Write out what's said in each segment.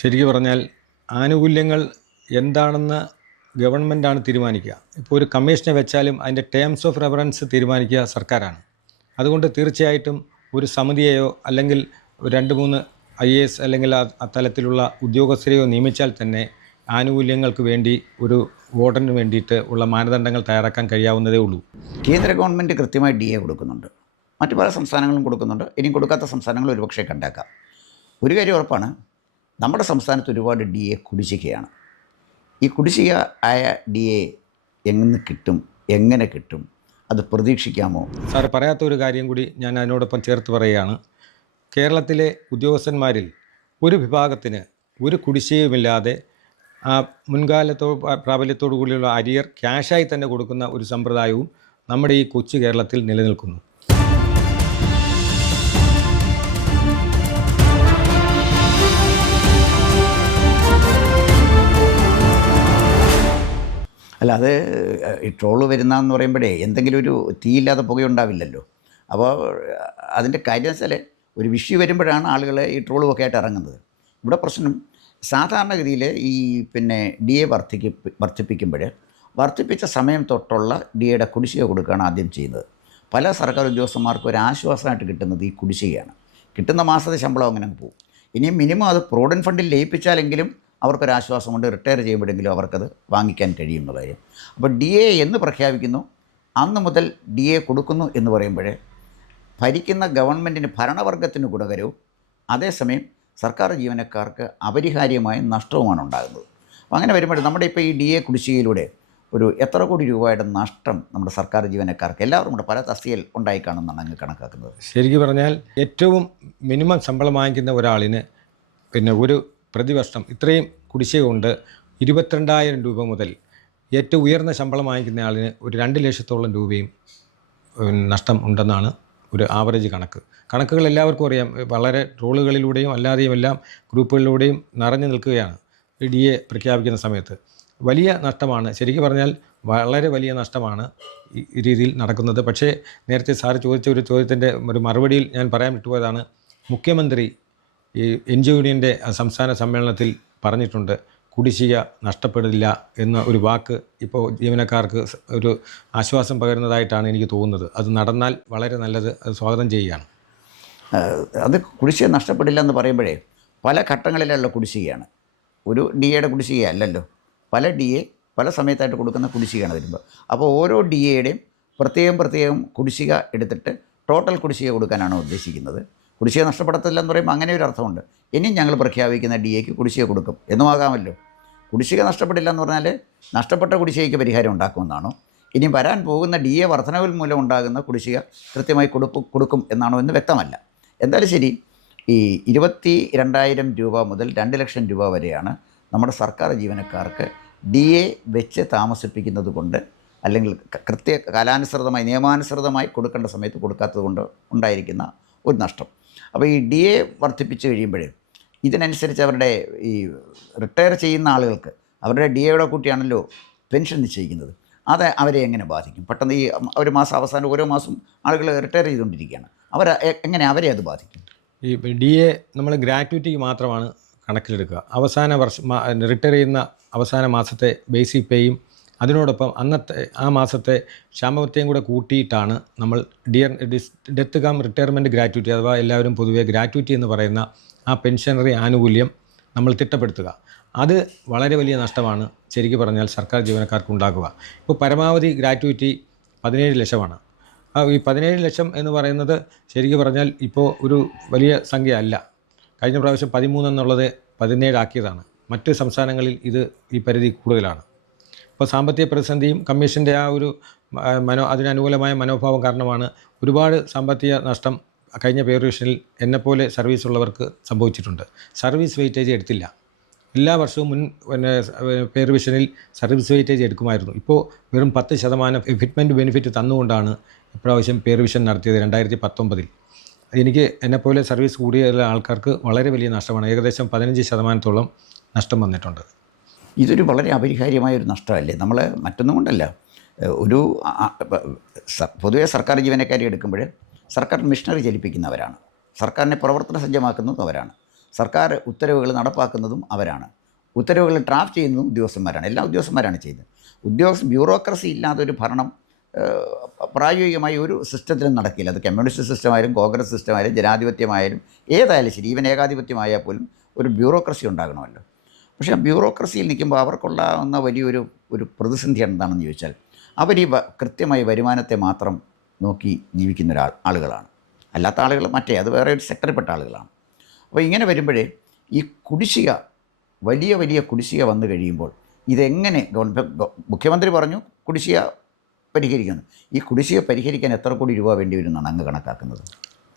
ശരിക്കും പറഞ്ഞാൽ ആനുകൂല്യങ്ങൾ എന്താണെന്ന് ഗവൺമെന്റാണ് തീരുമാനിക്കുക. ഇപ്പോൾ ഒരു കമ്മീഷനെ വെച്ചാലും അതിന്റെ ടേംസ് ഓഫ് റെഫറൻസ് തീരുമാനിക്കുക സർക്കാരാണ്. അതുകൊണ്ട് തീർച്ചയായിട്ടും ഒരു സമിതിയെയോ അല്ലെങ്കിൽ രണ്ട് മൂന്ന് ഐ എ എസ് അല്ലെങ്കിൽ ആ തലത്തിലുള്ള ഉദ്യോഗസ്ഥരെയോ നിയമിച്ചാൽ തന്നെ ആനുകൂല്യങ്ങൾക്ക് വേണ്ടി ഒരു വോട്ടറിന് വേണ്ടിയിട്ട് ഉള്ള മാനദണ്ഡങ്ങൾ തയ്യാറാക്കാൻ കഴിയാവുന്നതേ ഉള്ളൂ. കേന്ദ്ര ഗവൺമെന്റ് കൃത്യമായി ഡി എ കൊടുക്കുന്നുണ്ട്. മറ്റു പല സംസ്ഥാനങ്ങളും കൊടുക്കുന്നുണ്ട്. ഇനിയും കൊടുക്കാത്ത സംസ്ഥാനങ്ങൾ ഒരുപക്ഷെ കണ്ടേക്കാം. ഒരു കാര്യം ഉറപ്പാണ്. നമ്മുടെ സംസ്ഥാനത്ത് ഒരുപാട് ഡി എ കുടിശ്ശികയാണ്. ഈ കുടിശ്ശിക ആയ ഡി എ എങ്ങനെ കിട്ടും? എങ്ങനെ കിട്ടും? അത് പ്രതീക്ഷിക്കാമോ? സാർ പറയാത്ത ഒരു കാര്യം കൂടി ഞാൻ അതിനോടൊപ്പം ചേർത്ത് പറയുകയാണ്. കേരളത്തിലെ ഉദ്യോഗസ്ഥന്മാരിൽ ഒരു വിഭാഗത്തിന് ഒരു കുടിശ്ശികയുമില്ലാതെ ആ മുൻകാലത്തോ പ്രാബല്യത്തോടു കൂടിയുള്ള അരിയർ ക്യാഷായി തന്നെ കൊടുക്കുന്ന ഒരു സമ്പ്രദായവും നമ്മുടെ ഈ കൊച്ചു കേരളത്തിൽ നിലനിൽക്കുന്നു. അല്ല അത് ഈ ട്രോൾ വരുന്നതെന്ന് പറയുമ്പോഴേ എന്തെങ്കിലും ഒരു തീയില്ലാതെ പുകയുണ്ടാവില്ലല്ലോ. അപ്പോൾ അതിന്റെ കാര്യം വെച്ചാൽ ഒരു വിഷു വരുമ്പോഴാണ് ആളുകൾ ഈ ട്രോളും ഒക്കെ ആയിട്ട് ഇറങ്ങുന്നത്. ഇവിടെ പ്രശ്നം സാധാരണഗതിയിൽ ഈ പിന്നെ ഡി എ വർദ്ധിക്ക് വർദ്ധിപ്പിക്കുമ്പോൾ വർദ്ധിപ്പിച്ച സമയം തൊട്ടുള്ള ഡി എയുടെ കുടിശ്ശിക കൊടുക്കുകയാണ് ആദ്യം ചെയ്യുന്നത്. പല സർക്കാർ ഉദ്യോഗസ്ഥന്മാർക്കും ഒരു ആശ്വാസമായിട്ട് കിട്ടുന്നത് ഈ കുടിശ്ശികയാണ്. കിട്ടുന്ന മാസത്തെ ശമ്പളം അങ്ങനെ അങ്ങ് പോകും. ഇനിയും മിനിമം അത് പ്രോവിഡന്റ് ഫണ്ടിൽ ലയിപ്പിച്ചാലെങ്കിലും അവർക്കൊരാശ്വാസം കൊണ്ട് റിട്ടയർ ചെയ്യുമ്പോഴെങ്കിലും അവർക്കത് വാങ്ങിക്കാൻ കഴിയുന്ന കാര്യം. അപ്പോൾ ഡി എ എന്ന് പ്രഖ്യാപിക്കുന്നു. അന്ന് മുതൽ ഡി എ കൊടുക്കുന്നു എന്ന് പറയുമ്പോൾ ഭരിക്കുന്ന ഗവൺമെന്റിന് ഭരണവർഗത്തിന് ഗുണകരവും അതേസമയം സർക്കാർ ജീവനക്കാർക്ക് അപരിഹാര്യമായ നഷ്ടവുമാണ് ഉണ്ടാകുന്നത്. അപ്പോൾ അങ്ങനെ വരുമ്പോൾ നമ്മുടെ ഇപ്പോൾ ഈ ഡി എ കുടിശ്ശികയിലൂടെ ഒരു എത്ര കോടി രൂപയുടെ നഷ്ടം നമ്മുടെ സർക്കാർ ജീവനക്കാർക്ക് എല്ലാവരും കൂടെ പല തസ്തികയിൽ ഉണ്ടായി കാണുമെന്നാണ് അങ്ങ് കണക്കാക്കുന്നത്. ശരിക്കും പറഞ്ഞാൽ ഏറ്റവും മിനിമം ശമ്പളം വാങ്ങിക്കുന്ന ഒരാളിന് പിന്നെ ഒരു പ്രതിവർഷം ഇത്രയും കുടിശ്ശിക കൊണ്ട് ഇരുപത്തിരണ്ടായിരം രൂപ മുതൽ ഏറ്റവും ഉയർന്ന ശമ്പളം വാങ്ങിക്കുന്ന ആളിന് ഒരു രണ്ട് ലക്ഷത്തോളം രൂപയും നഷ്ടം ഉണ്ടെന്നാണ് ഒരു ആവറേജ് കണക്ക്. കണക്കുകൾ എല്ലാവർക്കും അറിയാം. വളരെ ട്രോളുകളിലൂടെയും അല്ലാതെയും എല്ലാം ഗ്രൂപ്പുകളിലൂടെയും നിറഞ്ഞു നിൽക്കുകയാണ് ഡി എ പ്രഖ്യാപിക്കുന്ന സമയത്ത്. വലിയ നഷ്ടമാണ്. ശരിക്കും പറഞ്ഞാൽ വളരെ വലിയ നഷ്ടമാണ് ഈ രീതിയിൽ നടക്കുന്നത്. പക്ഷേ നേരത്തെ സാർ ചോദിച്ച ഒരു ചോദ്യത്തിന്റെ ഒരു മറുപടിയിൽ ഞാൻ പറയാൻ വിട്ടുപോയതാണ്. മുഖ്യമന്ത്രി ഈ എൻ ജി യൂണിയന്റെ സംസ്ഥാന സമ്മേളനത്തിൽ പറഞ്ഞിട്ടുണ്ട് കുടിശ്ശിക നഷ്ടപ്പെടില്ല എന്ന ഒരു വാക്ക് ഇപ്പോൾ ജീവനക്കാർക്ക് ഒരു ആശ്വാസം പകരുന്നതായിട്ടാണ് എനിക്ക് തോന്നുന്നത്. അത് നടന്നാൽ വളരെ നല്ലത് അത് സ്വാഗതം ചെയ്യുകയാണ്. അത് കുടിശ്ശിക നഷ്ടപ്പെടില്ല എന്ന് പറയുമ്പോഴേ പല ഘട്ടങ്ങളിലുള്ള കുടിശ്ശികയാണ്. ഒരു ഡി എയുടെ കുടിശ്ശിക അല്ലല്ലോ. പല ഡി എ പല സമയത്തായിട്ട് കൊടുക്കുന്ന കുടിശ്ശികയാണ് വരുമ്പോൾ അപ്പോൾ ഓരോ ഡി എയുടെയും പ്രത്യേകം പ്രത്യേകം കുടിശ്ശിക എടുത്തിട്ട് ടോട്ടൽ കുടിശ്ശിക കൊടുക്കാനാണ് ഉദ്ദേശിക്കുന്നത്. കുടിശ്ശിക നഷ്ടപ്പെടത്തില്ല എന്ന് പറയുമ്പോൾ അങ്ങനെ ഒരു അർത്ഥമുണ്ട്. ഇനിയും ഞങ്ങൾ പ്രഖ്യാപിക്കുന്ന ഡി എക്ക് കുടിശ്ശിക കൊടുക്കും. എന്നുമാകാമല്ലോ. കുടിശ്ശിക നഷ്ടപ്പെടില്ല എന്ന് പറഞ്ഞാൽ നഷ്ടപ്പെട്ട കുടിശ്ശികയ്ക്ക് പരിഹാരം ഉണ്ടാക്കുമെന്നാണോ? ഇനി വരാൻ പോകുന്ന ഡി എ വർധനവിൽ മൂലം ഉണ്ടാകുന്ന കുടിശ്ശിക കൃത്യമായി കൊടുപ്പ് കൊടുക്കും എന്നാണോ എന്ന് വ്യക്തമല്ല. എന്തായാലും ശരി ഈ ഇരുപത്തി രണ്ടായിരം രൂപ മുതൽ രണ്ട് ലക്ഷം രൂപ വരെയാണ് നമ്മുടെ സർക്കാർ ജീവനക്കാർക്ക് ഡി എ വെച്ച് താമസിപ്പിക്കുന്നത് കൊണ്ട് അല്ലെങ്കിൽ കൃത്യ കാലാനുസൃതമായി നിയമാനുസൃതമായി കൊടുക്കേണ്ട സമയത്ത് കൊടുക്കാത്തത് കൊണ്ട് ഉണ്ടായിരിക്കുന്ന ഒരു നഷ്ടം. അപ്പോൾ ഈ ഡി എ വർദ്ധിപ്പിച്ച് കഴിയുമ്പോഴേ ഇതിനനുസരിച്ച് അവരുടെ ഈ റിട്ടയർ ചെയ്യുന്ന ആളുകൾക്ക് അവരുടെ ഡി എയുടെ കൂട്ടിയാണല്ലോ പെൻഷൻ നിശ്ചയിക്കുന്നത്. അത് അവരെ എങ്ങനെ ബാധിക്കും? പെട്ടെന്ന് ഈ ഒരു മാസം അവസാനം ഓരോ മാസം ആളുകൾ റിട്ടയർ ചെയ്തുകൊണ്ടിരിക്കുകയാണ്. അവർ എങ്ങനെ അവരെ അത് ബാധിക്കും? ഈ ഡി എ നമ്മൾ ഗ്രാറ്റുവിറ്റിക്ക് മാത്രമാണ് കണക്കിലെടുക്കുക. അവസാന വർഷം റിട്ടയർ ചെയ്യുന്ന അവസാന മാസത്തെ ബേസിക് പേയും അതിനോടൊപ്പം അന്നത്തെ ആ മാസത്തെ ക്ഷാമത്തെയും കൂടെ കൂട്ടിയിട്ടാണ് നമ്മൾ ഡിയർ ഡിസ് ഡെത്ത് കം റിട്ടയർമെന്റ് ഗ്രാറ്റുവിറ്റി അഥവാ എല്ലാവരും പൊതുവെ ഗ്രാറ്റുവിറ്റി എന്ന് പറയുന്ന ആ പെൻഷനറി ആനുകൂല്യം നമ്മൾ തിട്ടപ്പെടുത്തുക. അത് വളരെ വലിയ നഷ്ടമാണ് ശരിക്കും പറഞ്ഞാൽ സർക്കാർ ജീവനക്കാർക്ക് ഉണ്ടാക്കുക ഇപ്പോൾ പരമാവധി ഗ്രാറ്റുവിറ്റി പതിനേഴ് ലക്ഷമാണ്. ഈ പതിനേഴ് ലക്ഷം എന്ന് പറയുന്നത് ശരിക്കും പറഞ്ഞാൽ ഇപ്പോൾ ഒരു വലിയ സംഖ്യ അല്ല കഴിഞ്ഞ പ്രാവശ്യം പതിമൂന്നെന്നുള്ളത് പതിനേഴാക്കിയതാണ്. മറ്റ് സംസ്ഥാനങ്ങളിൽ ഇത് ഈ പരിധി കൂടുതലാണ്. ഇപ്പോൾ സാമ്പത്തിക പ്രതിസന്ധിയും കമ്മീഷന്റെ ആ ഒരു മനോ അതിനനുകൂലമായ മനോഭാവം കാരണമാണ് ഒരുപാട് സാമ്പത്തിക നഷ്ടം കഴിഞ്ഞ പേ എന്നെപ്പോലെ സർവീസ് ഉള്ളവർക്ക് സംഭവിച്ചിട്ടുണ്ട്. സർവീസ് വെയിറ്റേജ് എടുത്തില്ല. എല്ലാ വർഷവും മുൻ പിന്നെ പേ സർവീസ് വെയിറ്റേജ് എടുക്കുമായിരുന്നു. ഇപ്പോൾ വെറും പത്ത് ശതമാനം ഫിറ്റ്മെന്റ് ബെനിഫിറ്റ് തന്നുകൊണ്ടാണ് ഇപ്രാവശ്യം പേ റിവിഷൻ നടത്തിയത് രണ്ടായിരത്തി പത്തൊമ്പതിൽ എനിക്ക് എന്നെപ്പോലെ സർവീസ് കൂടിയ ആൾക്കാർക്ക് വളരെ വലിയ നഷ്ടമാണ്. ഏകദേശം പതിനഞ്ച് ശതമാനത്തോളം നഷ്ടം വന്നിട്ടുണ്ട്. ഇതൊരു വളരെ അപരിഹാര്യമായ ഒരു നഷ്ടമല്ലേ? നമ്മൾ മറ്റൊന്നും കൊണ്ടല്ല. ഒരു പൊതുവെ സർക്കാർ ജീവനക്കാരെ എടുക്കുമ്പോൾ സർക്കാർ മിഷനറി ചലിപ്പിക്കുന്നവരാണ്. സർക്കാരിനെ പ്രവർത്തന സജ്ജമാക്കുന്നതും അവരാണ്. സർക്കാർ ഉത്തരവുകൾ നടപ്പാക്കുന്നതും അവരാണ്. ഉത്തരവുകൾ ഡ്രാഫ്റ്റ് ചെയ്യുന്നതും ഉദ്യോഗസ്ഥന്മാരാണ്. എല്ലാ ഉദ്യോഗസ്ഥന്മാരാണ് ചെയ്യുന്നത്. ഉദ്യോഗസ്ഥ ബ്യൂറോക്രസി ഇല്ലാത്തൊരു ഭരണം പ്രായോഗികമായി ഒരു സിസ്റ്റത്തിലും നടക്കില്ല. അത് കമ്മ്യൂണിസ്റ്റ് സിസ്റ്റമായാലും കോൺഗ്രസ് സിസ്റ്റമായാലും ജനാധിപത്യമായാലും ഏതായാലും ശരി ഈവൻ ഏകാധിപത്യമായാൽ പോലും ഒരു ബ്യൂറോക്രസി ഉണ്ടാകണമല്ലോ. പക്ഷേ ബ്യൂറോക്രസിയിൽ നിൽക്കുമ്പോൾ അവർക്കുള്ളാവുന്ന വലിയൊരു ഒരു പ്രതിസന്ധി എന്താണെന്ന് ചോദിച്ചാൽ അവർ ഈ കൃത്യമായി വരുമാനത്തെ മാത്രം നോക്കി ജീവിക്കുന്ന ഒരാൾ ആളുകളാണ്. അല്ലാത്ത ആളുകൾ മറ്റേ അത് വേറെ ഒരു സെക്ടറിൽപ്പെട്ട ആളുകളാണ്. അപ്പോൾ ഇങ്ങനെ വരുമ്പോഴേ ഈ കുടിശ്ശിക വലിയ വലിയ കുടിശ്ശിക വന്നു കഴിയുമ്പോൾ ഇതെങ്ങനെ ഗവൺമെന്റ് മുഖ്യമന്ത്രി പറഞ്ഞു കുടിശ്ശിക പരിഹരിക്കുന്നു. ഈ കുടിശ്ശിക പരിഹരിക്കാൻ എത്ര കോടി രൂപ വേണ്ടി വരുന്നതാണ് അങ്ങ് കണക്കാക്കുന്നത്?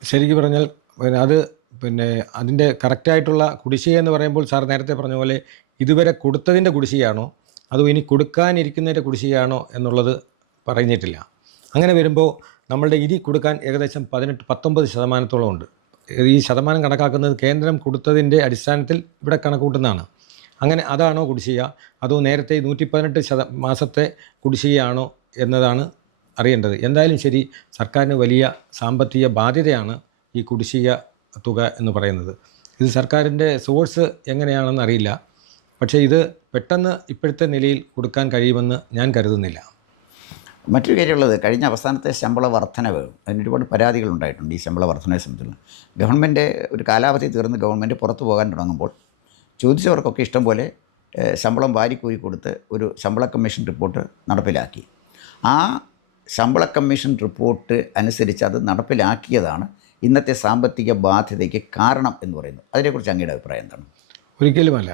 ശരിക്കും പറഞ്ഞാൽ പിന്നെ അത് പിന്നെ അതിന്റെ കറക്റ്റായിട്ടുള്ള കുടിശ്ശിക എന്ന് പറയുമ്പോൾ സാർ നേരത്തെ പറഞ്ഞ പോലെ ഇതുവരെ കൊടുത്തതിന്റെ കുടിശ്ശികയാണോ? അതോ ഇനി കൊടുക്കാനിരിക്കുന്നതിന്റെ കുടിശ്ശികയാണോ എന്നുള്ളത് പറഞ്ഞിട്ടില്ല. അങ്ങനെ വരുമ്പോൾ നമ്മളുടെ ഇനി കൊടുക്കാൻ ഏകദേശം പതിനെട്ട് പത്തൊമ്പത് ശതമാനത്തോളം ഉണ്ട്. ഈ ശതമാനം കണക്കാക്കുന്നത് കേന്ദ്രം കൊടുത്തതിന്റെ അടിസ്ഥാനത്തിൽ ഇവിടെ കണക്കൂട്ടുന്നതാണ്. അങ്ങനെ അതാണോ കുടിശ്ശിക? അതോ നേരത്തെ നൂറ്റി പതിനെട്ട് ശത മാസത്തെ കുടിശ്ശികയാണോ എന്നതാണ് അറിയേണ്ടത്. എന്തായാലും ശരി സർക്കാരിന് വലിയ സാമ്പത്തിക ബാധ്യതയാണ് ഈ കുടിശ്ശിക തുക എന്ന് പറയുന്നത്. ഇത് സർക്കാരിന്റെ സോഴ്സ് എങ്ങനെയാണെന്ന് അറിയില്ല. പക്ഷേ ഇത് പെട്ടെന്ന് ഇപ്പോഴത്തെ നിലയിൽ കൊടുക്കാൻ കഴിയുമെന്ന് ഞാൻ കരുതുന്നില്ല. മറ്റൊരു കാര്യമുള്ളത് കഴിഞ്ഞ അവസാനത്തെ ശമ്പള വർധനവ് അതിന് ഒരുപാട് പരാതികൾ ഉണ്ടായിട്ടുണ്ട് ഈ ശമ്പള വർധനയെ സംബന്ധിച്ചുള്ള. ഗവൺമെന്റ് ഒരു കാലാവധി തീർന്ന് ഗവൺമെന്റ് പുറത്തു പോകാൻ തുടങ്ങുമ്പോൾ ചോദിച്ചവർക്കൊക്കെ ഇഷ്ടം പോലെ ശമ്പളം വാരിക്കൂരി കൊടുത്ത് ഒരു ശമ്പള കമ്മീഷൻ റിപ്പോർട്ട് നടപ്പിലാക്കി. ആ ശമ്പള കമ്മീഷൻ റിപ്പോർട്ട് അനുസരിച്ച് അത് നടപ്പിലാക്കിയതാണ് ഇന്നത്തെ സാമ്പത്തിക ബാധ്യതയ്ക്ക് കാരണം എന്ന് പറയുന്നു. അതിനെക്കുറിച്ച് അങ്ങയുടെ അഭിപ്രായം എന്താണ്? ഒരിക്കലുമല്ല.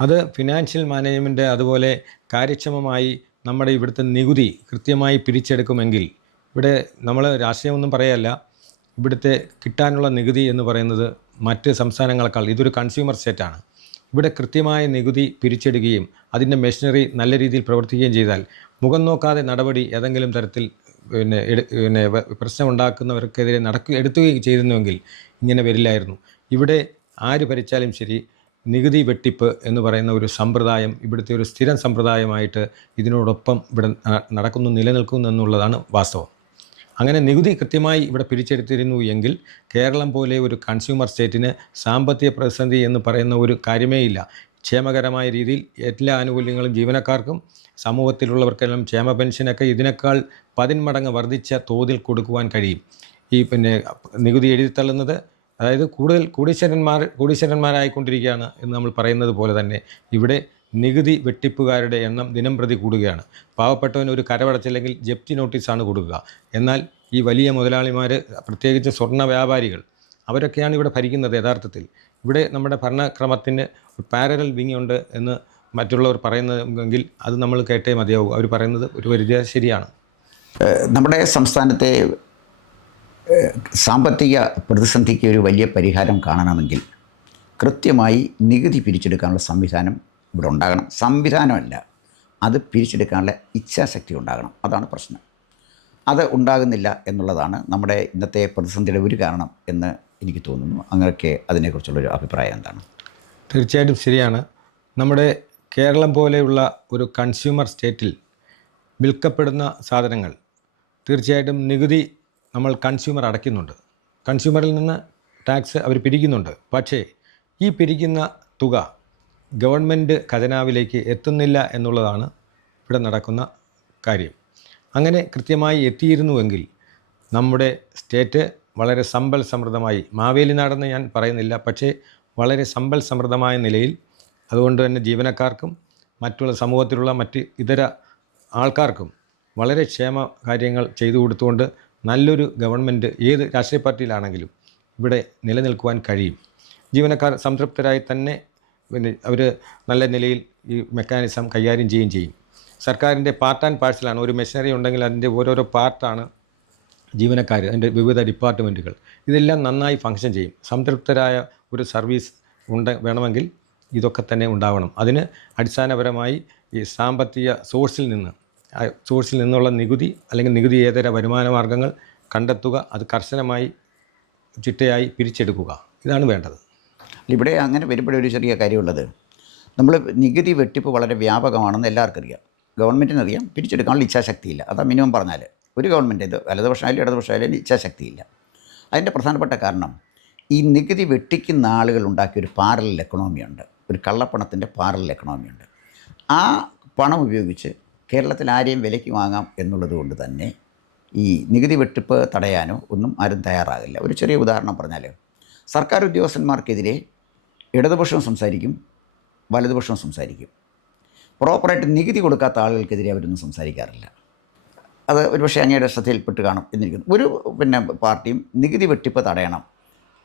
അത് ഫിനാൻഷ്യൽ മാനേജ്മെന്റ് അതുപോലെ കാര്യക്ഷമമായി നമ്മുടെ ഇവിടുത്തെ നികുതി കൃത്യമായി പിരിച്ചെടുക്കുമെങ്കിൽ ഇവിടെ നമ്മൾ രാഷ്ട്രീയമൊന്നും പറയല്ല. ഇവിടുത്തെ കിട്ടാനുള്ള നികുതി എന്ന് പറയുന്നത് മറ്റ് സംസ്ഥാനങ്ങളെക്കാൾ ഇതൊരു കൺസ്യൂമർ സ്റ്റേറ്റാണ് ഇവിടെ കൃത്യമായ നികുതി പിരിച്ചെടുക്കുകയും അതിന്റെ മെഷീനറി നല്ല രീതിയിൽ പ്രവർത്തിക്കുകയും ചെയ്താൽ മുഖം നോക്കാതെ നടപടി ഏതെങ്കിലും തരത്തിൽ പിന്നെ പിന്നെ പ്രശ്നം ഉണ്ടാക്കുന്നവർക്കെതിരെ നടക്കുക എടുത്തുകയും ചെയ്തിരുന്നുവെങ്കിൽ ഇങ്ങനെ വരില്ലായിരുന്നു. ഇവിടെ ആര് ഭരിച്ചാലും ശരി നികുതി വെട്ടിപ്പ് എന്ന് പറയുന്ന ഒരു സമ്പ്രദായം ഇവിടുത്തെ ഒരു സ്ഥിരം സമ്പ്രദായമായിട്ട് ഇതിനോടൊപ്പം ഇവിടെ നടക്കുന്നു നിലനിൽക്കുന്നു എന്നുള്ളതാണ് വാസ്തവം. അങ്ങനെ നികുതി കൃത്യമായി ഇവിടെ പിരിച്ചെടുത്തിരുന്നു എങ്കിൽ കേരളം പോലെ ഒരു കൺസ്യൂമർ സ്റ്റേറ്റിന് സാമ്പത്തിക പ്രതിസന്ധി എന്ന് പറയുന്ന ഒരു കാര്യമേ ഇല്ല. ക്ഷേമകരമായ രീതിയിൽ എല്ലാ ആനുകൂല്യങ്ങളും ജീവനക്കാർക്കും സമൂഹത്തിലുള്ളവർക്കെല്ലാം ക്ഷേമ പെൻഷനൊക്കെ ഇതിനേക്കാൾ പതിന്മടങ്ങ് വർദ്ധിച്ച തോതിൽ കൊടുക്കുവാൻ കഴിയും. ഈ പിന്നെ നികുതി എഴുതിത്തള്ളുന്നത് അതായത് കൂടുതൽ കോടീശ്വരന്മാർ കോടീശ്വരന്മാരായിക്കൊണ്ടിരിക്കുകയാണ് എന്ന് നമ്മൾ പറയുന്നത് പോലെ തന്നെ ഇവിടെ നികുതി വെട്ടിപ്പുകാരുടെ എണ്ണം ദിനം പ്രതി കൂടുകയാണ്. പാവപ്പെട്ടവന് ഒരു കരവടച്ചില്ലെങ്കിൽ ജപ്തി നോട്ടീസാണ് കൊടുക്കുക. എന്നാൽ ഈ വലിയ മുതലാളിമാർ പ്രത്യേകിച്ച് സ്വർണ വ്യാപാരികൾ അവരൊക്കെയാണ് ഇവിടെ ഭരിക്കുന്നത് യഥാർത്ഥത്തിൽ. ഇവിടെ നമ്മുടെ ഭരണക്രമത്തിന് പാരലൽ വിങ് ഉണ്ട് എന്ന് മറ്റുള്ളവർ പറയുന്നതെങ്കിൽ അത് നമ്മൾ കേട്ടേ മതിയാവും. അവർ പറയുന്നത് ഒരു പരിധി ശരിയാണ്. നമ്മുടെ സംസ്ഥാനത്തെ സാമ്പത്തിക പ്രതിസന്ധിക്ക് ഒരു വലിയ പരിഹാരം കാണണമെങ്കിൽ കൃത്യമായി നികുതി പിരിച്ചെടുക്കാനുള്ള സംവിധാനം ഇവിടെ ഉണ്ടാകണം. സംവിധാനമല്ല അത് പിരിച്ചെടുക്കാനുള്ള ഇച്ഛാശക്തി ഉണ്ടാകണം. അതാണ് പ്രശ്നം. അത് ഉണ്ടാകുന്നില്ല എന്നുള്ളതാണ് നമ്മുടെ ഇന്നത്തെ പ്രതിസന്ധിയുടെ ഒരു കാരണം എന്ന് എനിക്ക് തോന്നുന്നു. അങ്ങനെയൊക്കെ അതിനെക്കുറിച്ചുള്ളൊരു അഭിപ്രായം എന്താണ്? തീർച്ചയായിട്ടും ശരിയാണ്. നമ്മുടെ കേരളം പോലെയുള്ള ഒരു കൺസ്യൂമർ സ്റ്റേറ്റിൽ വിൽക്കപ്പെടുന്ന സാധനങ്ങൾ തീർച്ചയായിട്ടും നികുതി നമ്മൾ കൺസ്യൂമർ അടയ്ക്കുന്നുണ്ട്. കൺസ്യൂമറിൽ നിന്ന് ടാക്സ് അവർ പിരിക്കുന്നുണ്ട്. പക്ഷേ ഈ പിരിക്കുന്ന തുക ഗവൺമെന്റ് ഖജനാവിലേക്ക് എത്തുന്നില്ല എന്നുള്ളതാണ് ഇവിടെ നടക്കുന്ന കാര്യം. അങ്ങനെ കൃത്യമായി എത്തിയിരുന്നുവെങ്കിൽ നമ്മുടെ സ്റ്റേറ്റ് വളരെ സമ്പൽ സമൃദ്ധമായി മാവേലി നാടെന്ന് ഞാൻ പറയുന്നില്ല പക്ഷേ വളരെ സമ്പൽ സമൃദ്ധമായ നിലയിൽ അതുകൊണ്ട് തന്നെ ജീവനക്കാർക്കും മറ്റുള്ള സമൂഹത്തിലുള്ള മറ്റ് ഇതര ആൾക്കാർക്കും വളരെ ക്ഷേമ കാര്യങ്ങൾ ചെയ്തു കൊടുത്തുകൊണ്ട് നല്ലൊരു ഗവൺമെന്റ് ഏത് രാഷ്ട്രീയ പാർട്ടിയിലാണെങ്കിലും ഇവിടെ നിലനിൽക്കുവാൻ കഴിയും. ജീവനക്കാർ സംതൃപ്തരായി തന്നെ പിന്നെ അവർ നല്ല നിലയിൽ ഈ മെക്കാനിസം കൈകാര്യം ചെയ്യുകയും ചെയ്യും. സർക്കാരിന്റെ പാർട്ട് ആൻഡ് പാഴ്സലാണ്. ഒരു മെഷീനറി ഉണ്ടെങ്കിൽ അതിന്റെ ഓരോരോ പാർട്ടാണ് ജീവനക്കാർ അതിന്റെ വിവിധ ഡിപ്പാർട്ട്മെന്റുകൾ. ഇതെല്ലാം നന്നായി ഫങ്ഷൻ ചെയ്യും. സംതൃപ്തരായ ഒരു സർവീസ് ഉണ്ട് വേണമെങ്കിൽ ഇതൊക്കെ തന്നെ ഉണ്ടാവണം. അതിന് അടിസ്ഥാനപരമായി ഈ സാമ്പത്തിക സോഴ്സിൽ നിന്ന് സോഴ്സിൽ നിന്നുള്ള നികുതി അല്ലെങ്കിൽ നികുതിയേതര വരുമാന മാർഗങ്ങൾ കണ്ടെത്തുക അത് കർശനമായി ചിട്ടയായി പിരിച്ചെടുക്കുക. ഇതാണ് വേണ്ടത്. ഇവിടെ അങ്ങനെ വരുമ്പോഴൊരു ചെറിയ കാര്യമുള്ളത്. നമ്മൾ നികുതി വെട്ടിപ്പ് വളരെ വ്യാപകമാണെന്ന് എല്ലാവർക്കും അറിയാം. ഗവൺമെന്റിന് അറിയാം പിരിച്ചെടുക്കാനുള്ള ഇച്ഛാശക്തിയില്ല. അതാ മിനിമം പറഞ്ഞാൽ ഒരു ഗവൺമെന്റ് ഇത് വലതുപക്ഷമായാലും ഇടതുപക്ഷമായാലും ഇച്ഛാശക്തിയില്ല. അതിന്റെ പ്രധാനപ്പെട്ട കാരണം ഈ നികുതി വെട്ടിക്കുന്ന ആളുകൾ ഉണ്ടാക്കിയ ഒരു പാരലൽ എക്കണോമിയുണ്ട് ഒരു കള്ളപ്പണത്തിന്റെ പാരലൽ എക്കണോമിയുണ്ട് ആ പണം ഉപയോഗിച്ച് കേരളത്തിൽ ആരെയും വിലയ്ക്ക് വാങ്ങാം എന്നുള്ളത് കൊണ്ട് തന്നെ ഈ നികുതി വെട്ടിപ്പ് തടയാനോ ഒന്നും ആരും തയ്യാറാകില്ല. ഒരു ചെറിയ ഉദാഹരണം പറഞ്ഞാൽ സർക്കാർ ഉദ്യോഗസ്ഥന്മാർക്കെതിരെ ഇടതുപക്ഷം സംസാരിക്കും വലതുപക്ഷം സംസാരിക്കും. പ്രോപ്പറായിട്ട് നികുതി കൊടുക്കാത്ത ആളുകൾക്കെതിരെ അവരൊന്നും സംസാരിക്കാറില്ല. അത് ഒരുപക്ഷെ അങ്ങയുടെ ശ്രദ്ധയിൽപ്പെട്ട് കാണും എന്നിരിക്കുന്നു. ഒരു പിന്നെ പാർട്ടിയും നികുതി വെട്ടിപ്പ് തടയണം.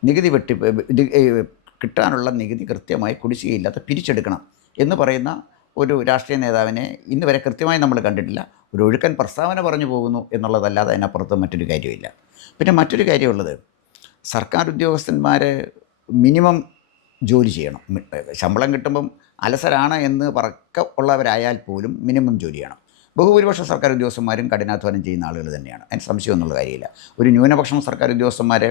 നികുതി വെട്ടിപ്പ് കിട്ടാനുള്ള നികുതി കൃത്യമായി കുടിശ്ശികയില്ലാത്ത പിരിച്ചെടുക്കണം എന്ന് പറയുന്ന ഒരു രാഷ്ട്രീയ നേതാവിനെ ഇന്ന് വരെ കൃത്യമായി നമ്മൾ കണ്ടിട്ടില്ല. ഒരു ഒഴുക്കൻ പ്രസ്താവന പറഞ്ഞു പോകുന്നു എന്നുള്ളതല്ലാതെ അതിനപ്പുറത്ത് മറ്റൊരു കാര്യമില്ല പിന്നെ മറ്റൊരു കാര്യമുള്ളത് സർക്കാർ ഉദ്യോഗസ്ഥന്മാർ മിനിമം ജോലി ചെയ്യണം. ശമ്പളം കിട്ടുമ്പം അലസരാണ് എന്ന് പറക്ക ഉള്ളവരായാൽ പോലും മിനിമം ജോലി ചെയ്യണം. ബഹുഭൂരിപക്ഷം സർക്കാർ ഉദ്യോഗസ്ഥന്മാരും കഠിനാധ്വാനം ചെയ്യുന്ന ആളുകൾ തന്നെയാണ്. അതിന് സംശയം എന്നുള്ള കാര്യമില്ല. ഒരു ന്യൂനപക്ഷം സർക്കാർ ഉദ്യോഗസ്ഥന്മാർ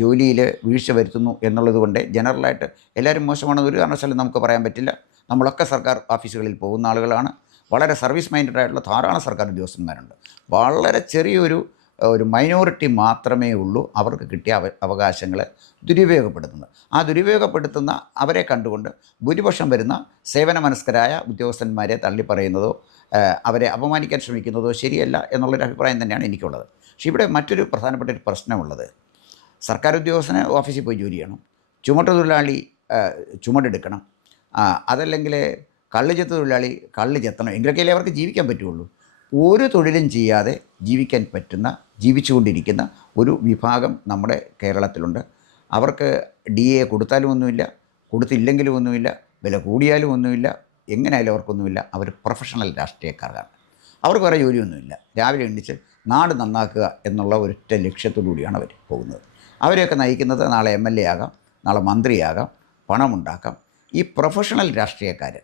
ജോലിയിൽ വീഴ്ച വരുത്തുന്നു എന്നുള്ളത് കൊണ്ട് ജനറലായിട്ട് എല്ലാവരും മോശമാണെന്ന് ഒരു കാരണവശാലും നമുക്ക് പറയാൻ പറ്റില്ല. നമ്മളൊക്കെ സർക്കാർ ഓഫീസുകളിൽ പോകുന്ന ആളുകളാണ്. വളരെ സർവീസ് മൈൻഡഡ് ആയിട്ടുള്ള ധാരാളം സർക്കാർ ഉദ്യോഗസ്ഥന്മാരുണ്ട്. വളരെ ചെറിയൊരു ഒരു മൈനോറിറ്റി മാത്രമേ ഉള്ളൂ അവർക്ക് കിട്ടിയ അവ അവകാശങ്ങളെ ദുരുപയോഗപ്പെടുത്തുന്നത്. ആ ദുരുപയോഗപ്പെടുത്തുന്ന അവരെ കണ്ടുകൊണ്ട് ഭൂരിപക്ഷം വരുന്ന സേവന മനസ്കരായ ഉദ്യോഗസ്ഥന്മാരെ തള്ളിപ്പറയുന്നതോ അവരെ അപമാനിക്കാൻ ശ്രമിക്കുന്നതോ ശരിയല്ല എന്നുള്ളൊരു അഭിപ്രായം തന്നെയാണ് എനിക്കുള്ളത്. പക്ഷേ ഇവിടെ മറ്റൊരു പ്രധാനപ്പെട്ട ഒരു പ്രശ്നമുള്ളത്. സർക്കാർ ഉദ്യോഗസ്ഥന് ഓഫീസിൽ പോയി ജോലി ചെയ്യണം. ചുമട്ട് തൊഴിലാളി ചുമടെടുക്കണം. അതല്ലെങ്കിൽ കള്ളു ചെത്ത തൊഴിലാളി കള്ള് ചെത്തണം. എങ്കിലൊക്കെയല്ലേ അവർക്ക് ജീവിക്കാൻ പറ്റുള്ളൂ. ഒരു തൊഴിലും ചെയ്യാതെ ജീവിക്കാൻ പറ്റുന്ന ജീവിച്ചുകൊണ്ടിരിക്കുന്ന ഒരു വിഭാഗം നമ്മുടെ കേരളത്തിലുണ്ട്. അവർക്ക് ഡി എ കൊടുത്താലും ഒന്നുമില്ല കൊടുത്തില്ലെങ്കിലും ഒന്നുമില്ല വില കൂടിയാലും ഒന്നുമില്ല എങ്ങനെയായാലും അവർക്കൊന്നുമില്ല. അവർ പ്രൊഫഷണൽ രാഷ്ട്രീയക്കാരാണ്. അവർക്ക് വേറെ ജോലിയൊന്നുമില്ല. രാവിലെ എണ്ണിച്ച് നാട് നന്നാക്കുക എന്നുള്ള ഒരൊറ്റ ലക്ഷ്യത്തോടുകൂടിയാണ് അവർ പോകുന്നത്. അവരെയൊക്കെ നയിക്കുന്നത് നാളെ എം എൽ എ ആകാം നാളെ മന്ത്രിയാകാം പണമുണ്ടാക്കാം ഈ പ്രൊഫഷണൽ രാഷ്ട്രീയക്കാർ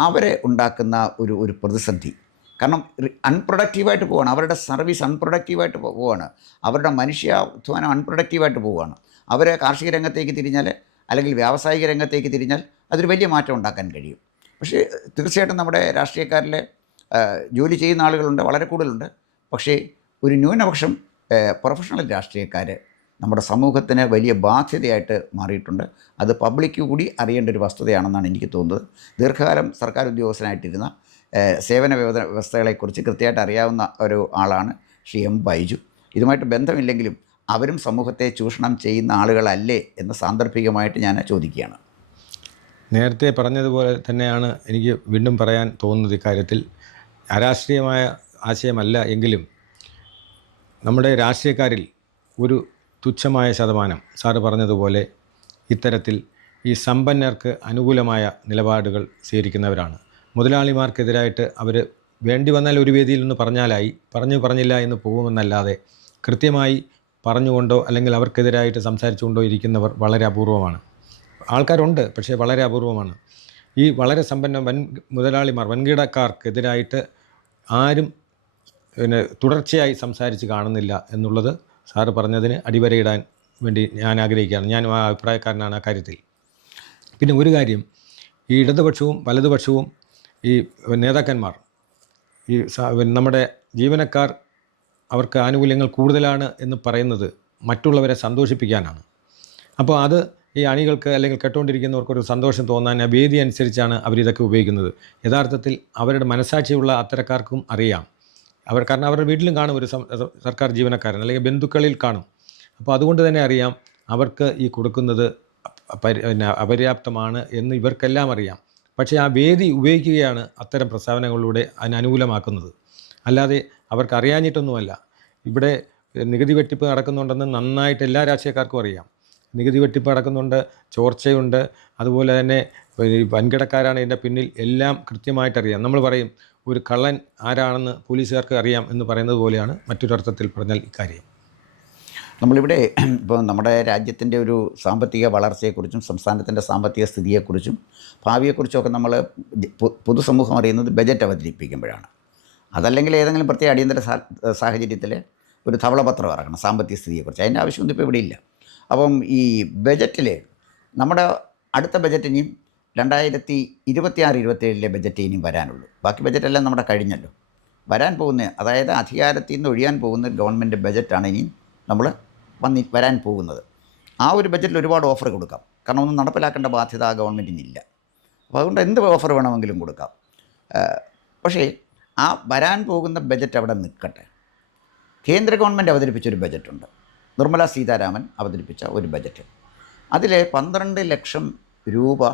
അവരെ ഉണ്ടാക്കുന്ന ഒരു ഒരു പ്രതിസന്ധി. കാരണം അൺപ്രൊഡക്റ്റീവായിട്ട് പോവുകയാണ് അവരുടെ സർവീസ് അൺപ്രൊഡക്റ്റീവായിട്ട് പോവുകയാണ് അവരുടെ മനുഷ്യാധ്വാനം അൺപ്രൊഡക്റ്റീവായിട്ട് പോവുകയാണ് അവരെ കാർഷിക രംഗത്തേക്ക് തിരിഞ്ഞാൽ അല്ലെങ്കിൽ വ്യാവസായിക രംഗത്തേക്ക് തിരിഞ്ഞാൽ അതൊരു വലിയ മാറ്റം ഉണ്ടാക്കാൻ കഴിയും. പക്ഷേ തീർച്ചയായിട്ടും നമ്മുടെ രാഷ്ട്രീയക്കാരിലെ ജോലി ചെയ്യുന്ന ആളുകളുണ്ട് വളരെ കൂടുതലുണ്ട്. പക്ഷേ ഒരു ന്യൂനപക്ഷം പ്രൊഫഷണൽ രാഷ്ട്രീയക്കാർ നമ്മുടെ സമൂഹത്തിന് വലിയ ബാധ്യതയായിട്ട് മാറിയിട്ടുണ്ട്. അത് പബ്ലിക് കൂടി അറിയേണ്ട ഒരു വസ്തുതയാണെന്നാണ് എനിക്ക് തോന്നുന്നത്. ദീർഘകാലം സർക്കാർ ഉദ്യോഗസ്ഥനായിട്ടിരുന്ന സേവന വ്യവസ്ഥ വ്യവസ്ഥകളെക്കുറിച്ച് കൃത്യമായിട്ട് അറിയാവുന്ന ഒരു ആളാണ് ശ്രീ എം ബൈജു. ഇതുമായിട്ട് ബന്ധമില്ലെങ്കിലും അവരും സമൂഹത്തെ ചൂഷണം ചെയ്യുന്ന ആളുകളല്ലേ എന്ന് സാന്ദർഭികമായിട്ട് ഞാൻ ചോദിക്കുകയാണ്. നേരത്തെ പറഞ്ഞതുപോലെ തന്നെയാണ് എനിക്ക് വീണ്ടും പറയാൻ തോന്നുന്നത് ഇക്കാര്യത്തിൽ. അരാഷ്ട്രീയമായ ആശയമല്ല എങ്കിലും നമ്മുടെ രാഷ്ട്രീയക്കാരിൽ ഒരു തുച്ഛമായ ശതമാനം സാറ് പറഞ്ഞതുപോലെ ഇത്തരത്തിൽ ഈ സമ്പന്നർക്ക് അനുകൂലമായ നിലപാടുകൾ സ്വീകരിക്കുന്നവരാണ്. മുതലാളിമാർക്കെതിരായിട്ട് അവർ വേണ്ടി വന്നാൽ ഒരു വേദിയിൽ നിന്ന് പറഞ്ഞാലായി പറഞ്ഞു പറഞ്ഞില്ല എന്ന് പോകുമെന്നല്ലാതെ കൃത്യമായി പറഞ്ഞുകൊണ്ടോ അല്ലെങ്കിൽ അവർക്കെതിരായിട്ട് സംസാരിച്ചുകൊണ്ടോ ഇരിക്കുന്നവർ വളരെ അപൂർവമാണ്. ആൾക്കാരുണ്ട് പക്ഷേ വളരെ അപൂർവമാണ്. ഈ വളരെ സമ്പന്ന വൻ മുതലാളിമാർ വൻകിടക്കാർക്കെതിരായിട്ട് ആരും പിന്നെ തുടർച്ചയായി സംസാരിച്ച് കാണുന്നില്ല എന്നുള്ളത് സാറ് പറഞ്ഞതിന് അടിവരയിടാൻ വേണ്ടി ഞാൻ ആഗ്രഹിക്കുകയാണ്. ഞാൻ ആ അഭിപ്രായക്കാരനാണ് ആ കാര്യത്തിൽ. പിന്നെ ഒരു കാര്യം ഈ ഇടതുപക്ഷവും വലതുപക്ഷവും ഈ നേതാക്കന്മാർ ഈ നമ്മുടെ ജീവനക്കാർ അവർക്ക് ആനുകൂല്യങ്ങൾ കൂടുതലാണ് എന്ന് പറയുന്നത് മറ്റുള്ളവരെ സന്തോഷിപ്പിക്കാനാണ്. അപ്പോൾ അത് ഈ അണികൾക്ക് അല്ലെങ്കിൽ കേട്ടുകൊണ്ടിരിക്കുന്നവർക്കൊരു സന്തോഷം തോന്നാൻ ആ വേദി അനുസരിച്ചാണ് അവരിതൊക്കെ ഉപയോഗിക്കുന്നത്. യഥാർത്ഥത്തിൽ അവരുടെ മനസാക്ഷിയുള്ള അത്തരക്കാർക്കും അറിയാം. അവർ കാരണം അവരുടെ വീട്ടിലും കാണും ഒരു സർക്കാർ ജീവനക്കാരൻ അല്ലെങ്കിൽ ബന്ധുക്കളിൽ കാണും. അപ്പോൾ അതുകൊണ്ട് തന്നെ അറിയാം അവർക്ക് ഈ കൊടുക്കുന്നത് പിന്നെ അപര്യാപ്തമാണ് എന്ന് ഇവർക്കെല്ലാം അറിയാം. പക്ഷേ ആ വേദി ഉപയോഗിക്കുകയാണ് അത്തരം പ്രസ്താവനകളിലൂടെ അതിന് അനുകൂലമാക്കുന്നത്. അല്ലാതെ അവർക്ക് അറിയാഞ്ഞിട്ടൊന്നുമല്ല. ഇവിടെ നികുതി വെട്ടിപ്പ് നടക്കുന്നുണ്ടെന്ന് നന്നായിട്ട് എല്ലാ രാഷ്ട്രീയക്കാർക്കും അറിയാം. നികുതി വെട്ടിപ്പ് നടക്കുന്നുണ്ട് ചോർച്ചയുണ്ട് അതുപോലെ തന്നെ വൻകിടക്കാരാണ് ഇതിന്റെ പിന്നിൽ എല്ലാം കൃത്യമായിട്ടറിയാം. നമ്മൾ പറയും ഒരു കള്ളൻ ആരാണെന്ന് പോലീസുകാർക്ക് അറിയാം എന്ന് പറയുന്നത് പോലെയാണ് മറ്റൊരർത്ഥത്തിൽ പറഞ്ഞാൽ ഇക്കാര്യം. നമ്മളിവിടെ ഇപ്പോൾ നമ്മുടെ രാജ്യത്തിന്റെ ഒരു സാമ്പത്തിക വളർച്ചയെക്കുറിച്ചും സംസ്ഥാനത്തിന്റെ സാമ്പത്തിക സ്ഥിതിയെക്കുറിച്ചും ഭാവിയെക്കുറിച്ചുമൊക്കെ നമ്മൾ പൊതുസമൂഹം അറിയുന്നത് ബജറ്റ് അവതരിപ്പിക്കുമ്പോഴാണ്. അതല്ലെങ്കിൽ ഏതെങ്കിലും പ്രത്യേക അടിയന്തര സാഹചര്യത്തിൽ ഒരു ധവളപത്രം ഇറക്കണം സാമ്പത്തിക സ്ഥിതിയെക്കുറിച്ച്. അതിന്റെ ആവശ്യമൊന്നും ഇപ്പോൾ ഇവിടെ ഇല്ല. അപ്പം ഈ ബജറ്റിൽ നമ്മുടെ അടുത്ത ബജറ്റിനെയും രണ്ടായിരത്തി ഇരുപത്തിയാറ് ഇരുപത്തേഴിലെ ബജറ്റ് ഇനിയും വരാനുള്ളൂ. ബാക്കി ബജറ്റെല്ലാം നമ്മുടെ കഴിഞ്ഞല്ലോ. വരാൻ പോകുന്ന അതായത് അധികാരത്തിൽ നിന്ന് ഒഴിയാൻ പോകുന്ന ഗവൺമെന്റ് ബജറ്റാണ് ഇനി നമ്മൾ വന്നി വരാൻ പോകുന്നത്. ആ ഒരു ബജറ്റിൽ ഒരുപാട് ഓഫർ കൊടുക്കാം. കാരണം ഒന്നും നടപ്പിലാക്കേണ്ട ബാധ്യത ഗവൺമെന്റിനില്ല അപ്പോൾ അതുകൊണ്ട് എന്ത് ഓഫർ വേണമെങ്കിലും കൊടുക്കാം. പക്ഷേ ആ വരാൻ പോകുന്ന ബജറ്റ് അവിടെ നിൽക്കട്ടെ. കേന്ദ്ര ഗവൺമെന്റ് അവതരിപ്പിച്ചൊരു ബജറ്റുണ്ട് നിർമ്മല സീതാരാമൻ അവതരിപ്പിച്ച ഒരു ബജറ്റ് അതിൽ പന്ത്രണ്ട് ലക്ഷം രൂപ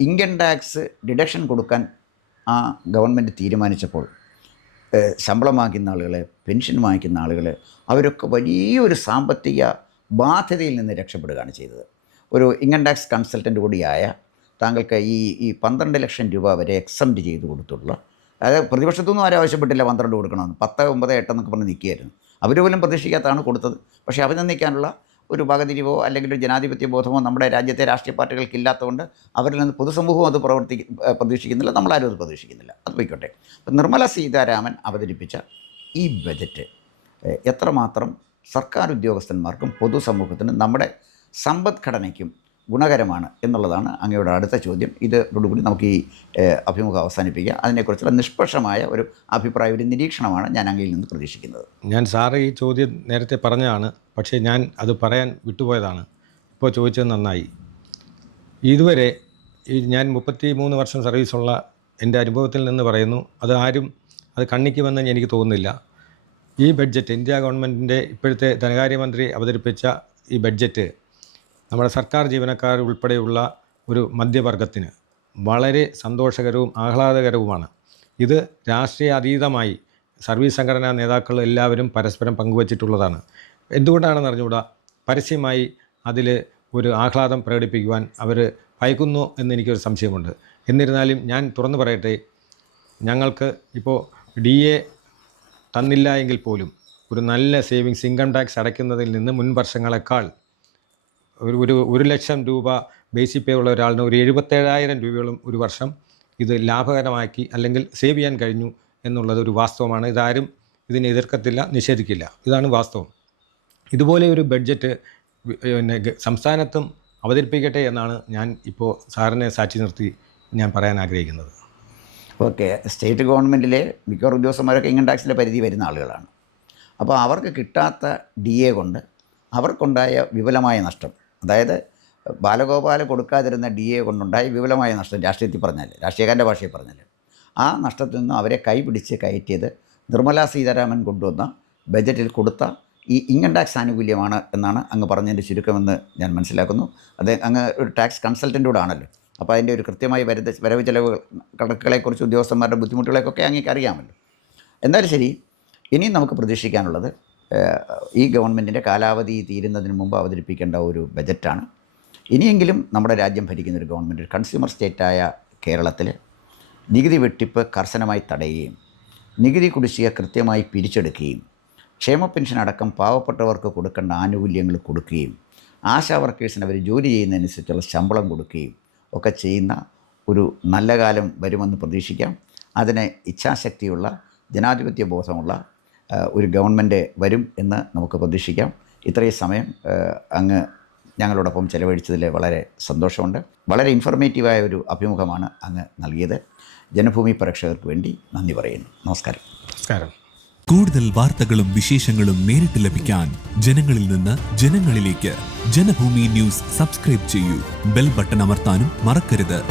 ഇൻകം ടാക്സ് ഡിഡക്ഷൻ കൊടുക്കാൻ ആ ഗവൺമെന്റ് തീരുമാനിച്ചപ്പോൾ ശമ്പളം വാങ്ങിക്കുന്ന ആളുകൾ പെൻഷൻ വാങ്ങിക്കുന്ന ആളുകൾ അവരൊക്കെ വലിയൊരു സാമ്പത്തിക ബാധ്യതയിൽ നിന്ന് രക്ഷപ്പെടുകയാണ് ചെയ്തത്. ഒരു ഇൻകം ടാക്സ് കൺസൾട്ടന്റ് കൂടിയായ താങ്കൾക്ക് ഈ ഈ പന്ത്രണ്ട് ലക്ഷം രൂപ വരെ എക്സംപ്റ്റ് ചെയ്ത് കൊടുത്തുള്ള അതായത് പ്രതിപക്ഷത്തൊന്നും ആരും ആവശ്യപ്പെട്ടില്ല പന്ത്രണ്ട് കൊടുക്കണമെന്ന്. പത്ത് ഒമ്പത് എട്ടെന്നൊക്കെ പറഞ്ഞ് നിൽക്കുകയായിരുന്നു. അവർ പോലും പ്രതീക്ഷിക്കാത്തതാണ് കൊടുത്തത്. പക്ഷേ അഭിനന്ദിക്കാനുള്ള ഒരു വകതിരിവോ അല്ലെങ്കിൽ ഒരു ജനാധിപത്യ ബോധമോ നമ്മുടെ രാജ്യത്തെ രാഷ്ട്രീയ പാർട്ടികൾക്ക് ഇല്ലാത്തതുകൊണ്ട് അവരിൽ നിന്ന് പൊതുസമൂഹവും അത് പ്രവർത്തി പ്രതീക്ഷിക്കുന്നില്ല നമ്മളാരും അത് പ്രതീക്ഷിക്കുന്നില്ല. അത് പോയിക്കോട്ടെ. അപ്പം നിർമ്മല സീതാരാമൻ അവതരിപ്പിച്ച ഈ ബജറ്റ് എത്രമാത്രം സർക്കാർ ഉദ്യോഗസ്ഥന്മാർക്കും പൊതുസമൂഹത്തിനും നമ്മുടെ സമ്പദ്ഘടനയ്ക്കും ഗുണകരമാണ് എന്നുള്ളതാണ് അങ്ങയുടെ അടുത്ത ചോദ്യം. ഇതോടുകൂടി നമുക്ക് ഈ അഭിമുഖം അവസാനിപ്പിക്കാം. അതിനെക്കുറിച്ചുള്ള നിഷ്പക്ഷമായ ഒരു അഭിപ്രായ ഒരു നിരീക്ഷണമാണ് ഞാൻ അങ്ങയിൽ നിന്ന് പ്രതീക്ഷിക്കുന്നത്. ഞാൻ സാറ് ഈ ചോദ്യം നേരത്തെ പറഞ്ഞതാണ് പക്ഷേ ഞാൻ അത് പറയാൻ വിട്ടുപോയതാണ്. ഇപ്പോൾ ചോദിച്ചത് നന്നായി. ഇതുവരെ ഈ ഞാൻ മുപ്പത്തി മൂന്ന് വർഷം സർവീസുള്ള എന്റെ അനുഭവത്തിൽ നിന്ന് പറയുന്നു അത് ആരും അത് കണ്ണിക്കുമെന്ന് എനിക്ക് തോന്നുന്നില്ല. ഈ ബഡ്ജറ്റ് ഇന്ത്യ ഗവൺമെന്റിന്റെ ഇപ്പോഴത്തെ ധനകാര്യമന്ത്രി അവതരിപ്പിച്ച ഈ ബഡ്ജറ്റ് നമ്മുടെ സർക്കാർ ജീവനക്കാർ ഉൾപ്പെടെയുള്ള ഒരു മധ്യവർഗത്തിന് വളരെ സന്തോഷകരവും ആഹ്ലാദകരവുമാണ്. ഇത് രാഷ്ട്രീയ അതീതമായി സർവീസ് സംഘടനാ നേതാക്കൾ എല്ലാവരും പരസ്പരം പങ്കുവച്ചിട്ടുള്ളതാണ്. എന്തുകൊണ്ടാണെന്ന് അറിഞ്ഞുകൂടാ? പരസ്യമായി അതിൽ ഒരു ആഹ്ലാദം പ്രകടിപ്പിക്കുവാൻ അവർ ഭയക്കുന്നു എന്നെനിക്കൊരു സംശയമുണ്ട്. എന്നിരുന്നാലും ഞാൻ തുറന്നു പറയട്ടെ ഞങ്ങൾക്ക് ഇപ്പോൾ ഡി എ തന്നില്ല എങ്കിൽ പോലും ഒരു നല്ല സേവിങ്സ് ഇൻകം ടാക്സ് അടയ്ക്കുന്നതിൽ നിന്ന് മുൻ വർഷങ്ങളെക്കാൾ ഒരു ഒരു ഒരു ലക്ഷം രൂപ ബേസിക് പേ ഉള്ള ഒരാളിന് ഒരു എഴുപത്തേഴായിരം രൂപയോളം ഒരു വർഷം ഇത് ലാഭകരമാക്കി അല്ലെങ്കിൽ സേവ് ചെയ്യാൻ കഴിഞ്ഞു എന്നുള്ളത് ഒരു വാസ്തവമാണ്. ഇതാരും ഇതിനെ എതിർക്കത്തില്ല നിഷേധിക്കില്ല. ഇതാണ് വാസ്തവം. ഇതുപോലെ ഒരു ബഡ്ജറ്റ് പിന്നെ സംസ്ഥാനത്തും അവതരിപ്പിക്കട്ടെ എന്നാണ് ഞാൻ ഇപ്പോൾ സാറിനെ സാക്ഷി നിർത്തി ഞാൻ പറയാൻ ആഗ്രഹിക്കുന്നത്. ഓക്കെ. സ്റ്റേറ്റ് ഗവൺമെന്റിലെ മിക്കവാറും ഉദ്യോഗസ്ഥന്മാരൊക്കെ ഇൻകം ടാക്സിന്റെ പരിധി വരുന്ന ആളുകളാണ്. അപ്പോൾ അവർക്ക് കിട്ടാത്ത ഡി എ കൊണ്ട് അവർക്കുണ്ടായ വിപുലമായ നഷ്ടം അതായത് ബാലഗോപാൽ കൊടുക്കാതിരുന്ന ഡി എ കൊണ്ടുണ്ടായി വിപുലമായ നഷ്ടം രാഷ്ട്രീയത്തിൽ പറഞ്ഞാൽ രാഷ്ട്രീയക്കാരന്റെ ഭാഷയിൽ പറഞ്ഞാൽ ആ നഷ്ടത്തിൽ നിന്നും അവരെ കൈപിടിച്ച് കയറ്റിയത് നിർമ്മലാ സീതാരാമൻ കൊണ്ടുവന്ന ബജറ്റിൽ കൊടുത്ത ഈ ഇൻകം ടാക്സ് ആനുകൂല്യമാണ് എന്നാണ് അങ്ങ് പറഞ്ഞതിന്റെ ചുരുക്കമെന്ന് ഞാൻ മനസ്സിലാക്കുന്നു. അത് അങ്ങ് ഒരു ടാക്സ് കൺസൾട്ടന്റ് കൂടെ ആണല്ലോ. അപ്പോൾ അതിന്റെ ഒരു കൃത്യമായി വരുന്ന വരവ് ചെലവ് കണക്കുകളെക്കുറിച്ച് ഉദ്യോഗസ്ഥന്മാരുടെ ബുദ്ധിമുട്ടുകളെയൊക്കെ അങ്ങേക്ക് അറിയാമല്ലോ. എന്നാലും ശരി ഇനിയും നമുക്ക് പ്രതീക്ഷിക്കാനുള്ളത് ഈ ഗവൺമെന്റിന്റെ കാലാവധി തീരുന്നതിന് മുമ്പ് അവതരിപ്പിക്കേണ്ട ഒരു ബജറ്റാണ്. ഇനിയെങ്കിലും നമ്മുടെ രാജ്യം ഭരിക്കുന്ന ഒരു ഗവൺമെന്റ് കൺസ്യൂമർ സ്റ്റേറ്റായ കേരളത്തിൽ നികുതി വെട്ടിപ്പ് കർശനമായി തടയുകയും നികുതി കുടിശ്ശിക കൃത്യമായി പിരിച്ചെടുക്കുകയും ക്ഷേമ പെൻഷൻ അടക്കം പാവപ്പെട്ടവർക്ക് കൊടുക്കേണ്ട ആനുകൂല്യങ്ങൾ കൊടുക്കുകയും ആശാ വർക്കേഴ്സിന് അവർ ജോലി ചെയ്യുന്നതനുസരിച്ചുള്ള ശമ്പളം കൊടുക്കുകയും ഒക്കെ ചെയ്യുന്ന ഒരു നല്ല കാലം വരുമെന്ന് പ്രതീക്ഷിക്കാം. അതിന് ഇച്ഛാശക്തിയുള്ള ജനാധിപത്യ ബോധമുള്ള ഒരു ഗവൺമെന്റ് വരും എന്ന് നമുക്ക് പ്രതീക്ഷിക്കാം. ഇത്രയും സമയം അങ്ങ് ഞങ്ങളോടൊപ്പം ചെലവഴിച്ചതിൽ വളരെ സന്തോഷമുണ്ട്. വളരെ ഇൻഫർമേറ്റീവായ ഒരു അഭിമുഖമാണ് അങ്ങ് നൽകിയത്. ജനഭൂമി പ്രേക്ഷകർക്ക് വേണ്ടി നന്ദി പറയുന്നു. നമസ്കാരം. നമസ്കാരം. കൂടുതൽ വാർത്തകളും വിശേഷങ്ങളും നേരിട്ട് ലഭിക്കാൻ ജനങ്ങളിൽ നിന്ന് ജനങ്ങളിലേക്ക് ജനഭൂമി ന്യൂസ് സബ്സ്ക്രൈബ് ചെയ്യൂ. ബെൽ ബട്ടൺ അമർത്താനും മറക്കരുത്.